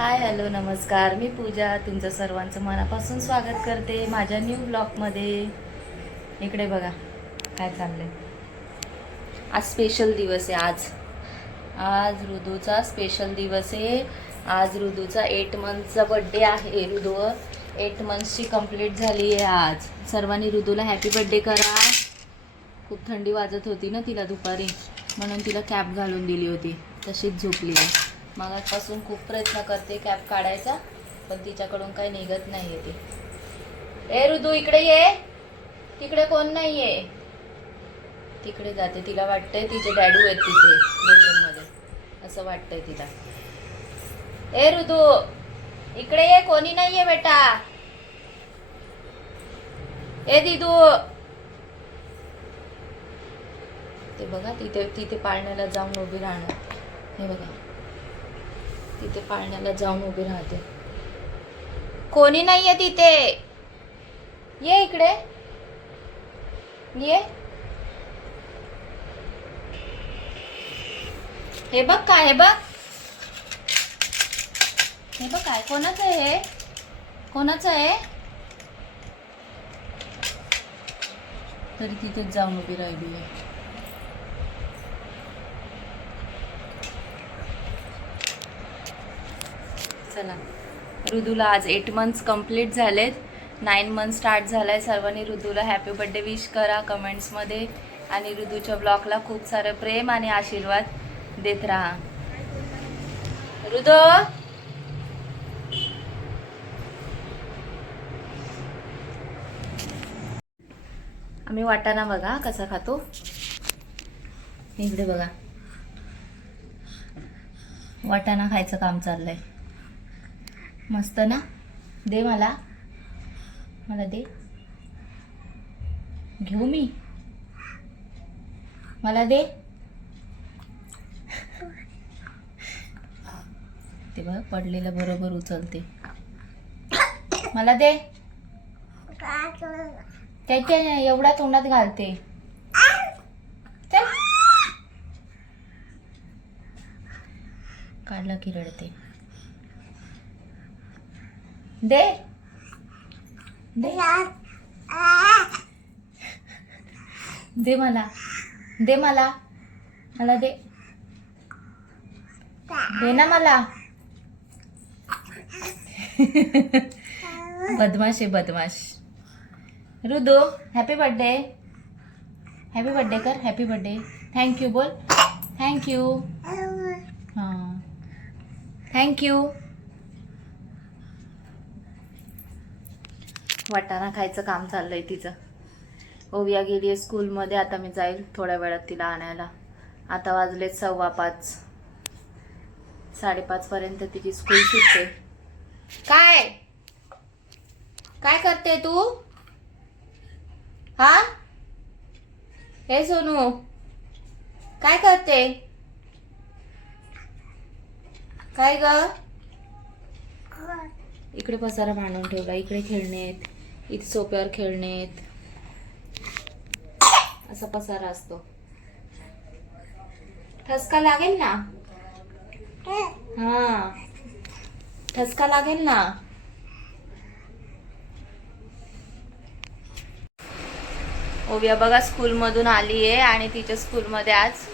Hi hello नमस्कार, मी पूजा तुमचं सर्वांचं मनापासून स्वागत करते माझ्या न्यू ब्लॉगमध्ये. इकडे बघा काय चाललंय. आज स्पेशल दिवस आहे. आज ऋदूचा स्पेशल दिवस आहे. आज ऋदूचा 8 मंथचा बड्डे आहे. ऋदू 8 मंथ्सची कंप्लीट झाली आहे आज. सर्वांनी ऋदूला हॅपी बड्डे करा. खूप थंडी वाजत होती ना तिला दुपारी, म्हणून तिला कॅप घालून दिली होती. तशीच झोपली आहे. मगापासून खूप प्रयत्न करते कॅप काढायचा, पण तिच्याकडून काही निघत नाही ती. ए ऋदू इकडे ये, तिकडे कोण नाही आहे. तिकडे जाते. तिला वाटतंय तिचे डॅडू आहेत तिथे बेडरूम मध्ये, असं वाटतंय तिला. ए ऋदू इकडे ये, कोणी नाहीये बेटा. ए दिदू, ते बघा तिथे पाळण्याला जाऊन उभी राहणार. हे बघा तिथे पाळण्याला जाऊन उभी राहते. कोणी नाहीये तिथे. ये इकडे ये. हे बघ काय, हे बघ काय. कोणाचं आहे हे, कोणाचं आहे. तरी तिथेच जाऊन उभी राहिली आहे. चला, ऋदूला आज 8 मंथ्स कंप्लीट झालेत. 9 मंथ स्टार्ट झालाय. सर्वांनी ऋदूला हॅपी बर्थडे विश करा कमेंट्समध्ये, आणि ऋदूच्या ब्लॉगला खूप सारं प्रेम आणि आशीर्वाद देत राहा. ऋदू आम्ही वाटाणा बघा कसा खातो. इकडे बघा वाटाणा खायचं काम चाललंय. मस्त ना. दे मला दे. घेऊ मी, मला दे. ते बघ पडलेलं बरोबर उचलते. मला दे. त्याच्या एवढा तोंडात घालते. काढला की रडते. दे दे दे मला, दे मला दे. दे ना मला. बदमाश आहे बदमाश. ऋदू हॅपी बर्थडे, हॅपी बर्थडे कर. Happy birthday. थँक्यू बोल. थँक्यू. हां थँक्यू. वाटाणा खायचं काम चाललंय तिचं. ओविया गेली आहे स्कूलमध्ये. आता मी जाईल थोड्या वेळात तिला आणायला. आता वाजलेत 5:15. 5:30 पर्यंत तिची स्कूल सुटते. काय काय करते तू. हा हे सोनू काय करते. काय ग. इकडे पसारा मांडून ठेवला. इकडे खेळणे आहेत, इथे सोप्यावर खेळणे आहेत. असा पसारा असतो. ठसका लागेल ना. हा ठसका लागेल ना. ओविया बघा स्कूलमधून आली आहे, आणि तिच्या स्कूलमध्ये आज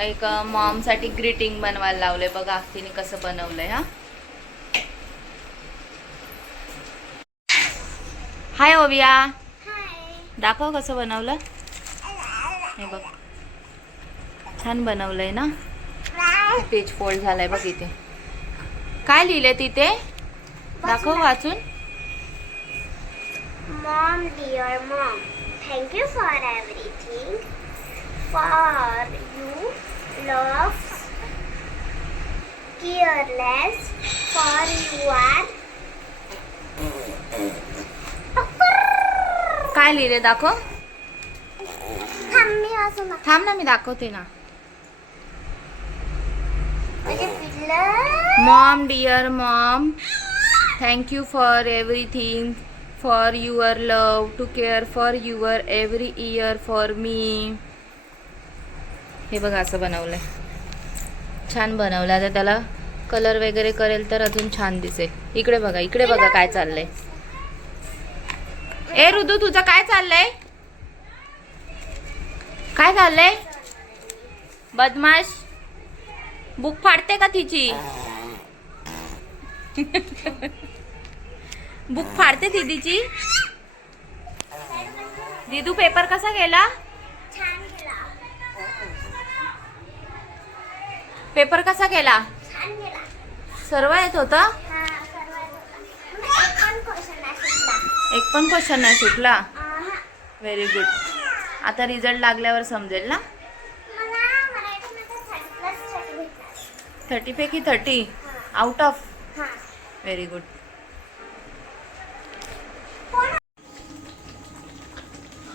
एक मॉम साठी ग्रीटिंग बनवायला लावलंय. बघा तिने कसं बनवलंय. हा हाय ओविया, दाखव कसं बनवलं. हे बघ छान बनवलंय ना. पेज फोल्ड झालाय बघ. इथे काय लिहिलंय तिथे, दाखव वाचून. Mom, dear mom, thank you for everything. For you, love, careless. For you are. काय लिहिले दाखव. थांब असं ना. थांब ना मी दाखवते ना. म्हणजे पिल्लं. Mom dear mom, thank you for everything. For your love, to care for your every year for me. हे बघा असं बनवलंय. छान बनवलं. आता त्याला कलर वगैरे करेल तर अजून छान दिसेल. इकडे बघा काय चाललंय. ए ऋतू तुझं काय चाललंय? काय चाललंय? बदमाश बुक फाडते का तिची? बुक फाडते दीदीची. दीदू पेपर कसा गेला? छान गेला. पेपर कसा गेला? छान गेला. सर्व येत होतं? हा, सर्व एक पण क्वेश्चन नाही सुटला. आहा. Very good. आता रिझल्ट लागल्यावर समजेल ना. मला मराठीमध्ये 30+ भेटला. 30 पैकी 30 आउट ऑफ. हा. Very good.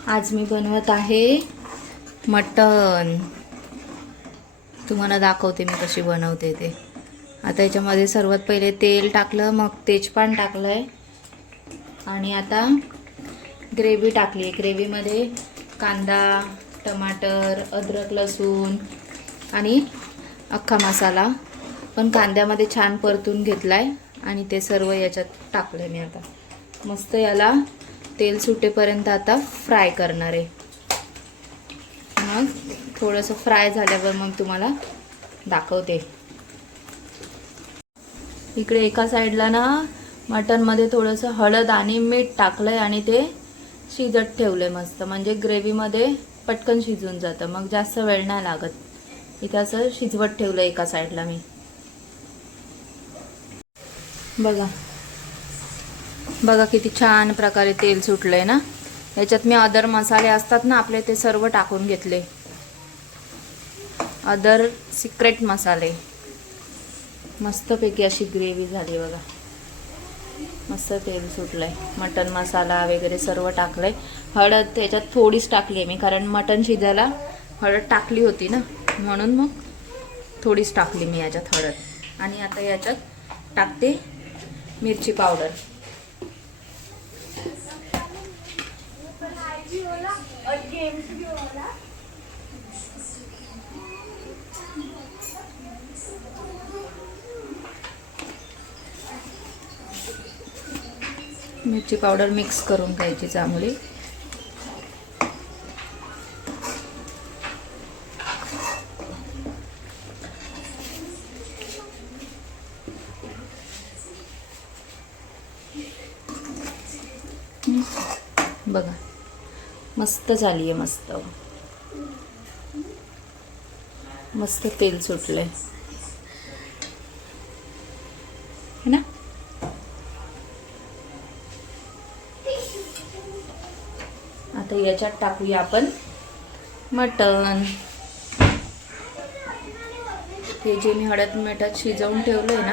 आज मी बनवत आहे मटण. तुम्हाला दाखवते मी कशी बनवते ते. आता याच्यामध्ये सर्वात पहिले तेल टाकलं, मग तेजपान टाकलंय आणि आता ग्रेव्ही टाकली. ग्रेव्हीमध्ये कांदा, टमाटर, अद्रक, लसूण आणि अख्खा मसाला पण कांद्यामध्ये छान परतून घेतलाय आणि ते सर्व याच्यात टाकलंय मी. आता मस्त याला तेल सुटेपर्यंत आता फ्राय करणार आहे. मग थोडंसं फ्राय झाल्यावर मग तुम्हाला दाखवते. इकडे एका साईडला ना मटनमध्ये थोडंसं हळद आणि मीठ टाकलंय आणि ते शिजत ठेवलंय मस्त. म्हणजे ग्रेव्हीमध्ये पटकन शिजून जातं, मग जास्त वेळ नाही लागत. इथे असं शिजवत ठेवलं एका साईडला मी. बघा किती छान प्रकारे तेल सुटलंय ना. याच्यात मी अदर मसाले असतात ना आपले, ते सर्व टाकून घेतले. अदर सिक्रेट मसाले. मस्तपैकी अशी ग्रेव्ही झाली बघा. मस्त तेल सुटलंय. मटन मसाला वगैरे सर्व टाकलंय. हळद त्याच्यात थोडीच टाकली मी, कारण मटन शिजायला हळद टाकली होती ना, म्हणून मग थोडीच टाकली मी याच्यात हळद. आणि आता याच्यात टाकते मिरची पावडर. मिरची पावडर मिक्स करून घ्यायची चांगली. बघा मस्त झाली आहे. मस्त मस्त तेल सुटलंय है ना. आता याच्यात टाकूया आपण मटण. हे जे मी हळद मिठात शिजवून ठेवलंय ना,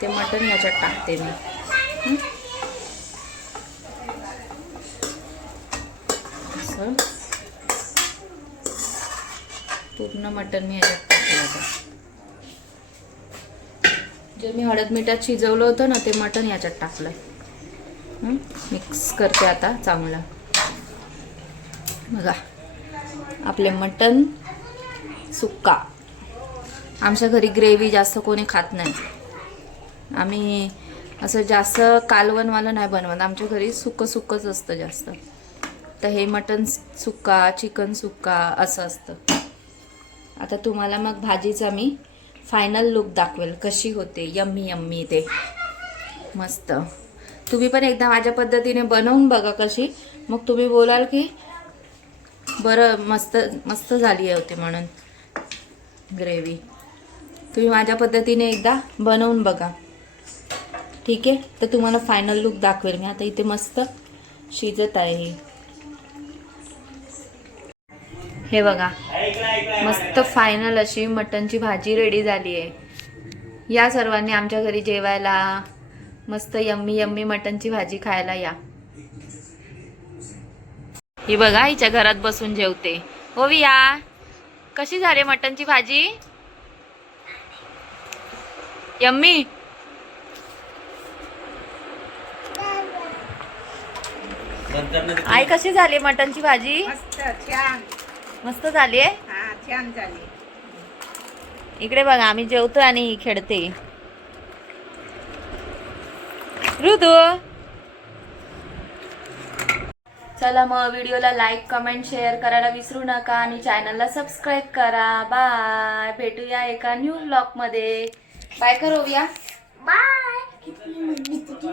ते मटण याच्यात टाकते मी. असं पूर्ण मटण मी याच्यात टाकलं होतं. जे मी हळद मिठात शिजवलं होतं ना, ते मटण याच्यात टाकलंय. मिक्स करते आता चांगलं. बघा आपले मटण सुक्का. आमच्या घरी ग्रेव्ही जास्त कोणी खात नाही. आम्ही असं जास्त कालवणवालं नाही बनवत. आमच्या घरी सुक्कंच असतं जास्त. तर हे मटण सुक्का, चिकन सुक्का असं असतं. आता तुम्हाला मग भाजीचा मी फायनल लुक दाखवेल कशी होते. यम्मी यम्मी ते मस्त. तुम्ही पण एकदा माझ्या पद्धतीने बनवून बघा कशी, मग तुम्ही बोलाल की बरं मस्त झाली होती म्हणून ग्रेव्ही. तुम्ही माझ्या पद्धतीने एकदा बनवून बघा, ठीक आहे. तर तुम्हाला फायनल लुक दाखवेल मी. आता इथे मस्त शिजत आहे. हे बघा मस्त फायनल अशी मटणची भाजी रेडी झाली आहे. या सर्वांनी आमच्या घरी जेवायला. मस्त यम्मी यम्मी मटणची भाजी खायला या. ही बघा हिच्या घरात बसून जेवते. हो विया, कशी झाली मटणची भाजी? यम्मी. आई कशी झाली मटणची भाजी? मस्त छान. मस्त झाली आहे. हा छान झाली. इकडे बघा आम्ही जेवतो आणि ही खेळते. ऋतू चला मग व्हिडिओला लाईक कमेंट शेअर करायला विसरू नका आणि चॅनलला सबस्क्राईब करा. बाय, भेटूया एका न्यू ब्लॉग मध्ये. बाय करूया. बाय. किती मम्मी तुझी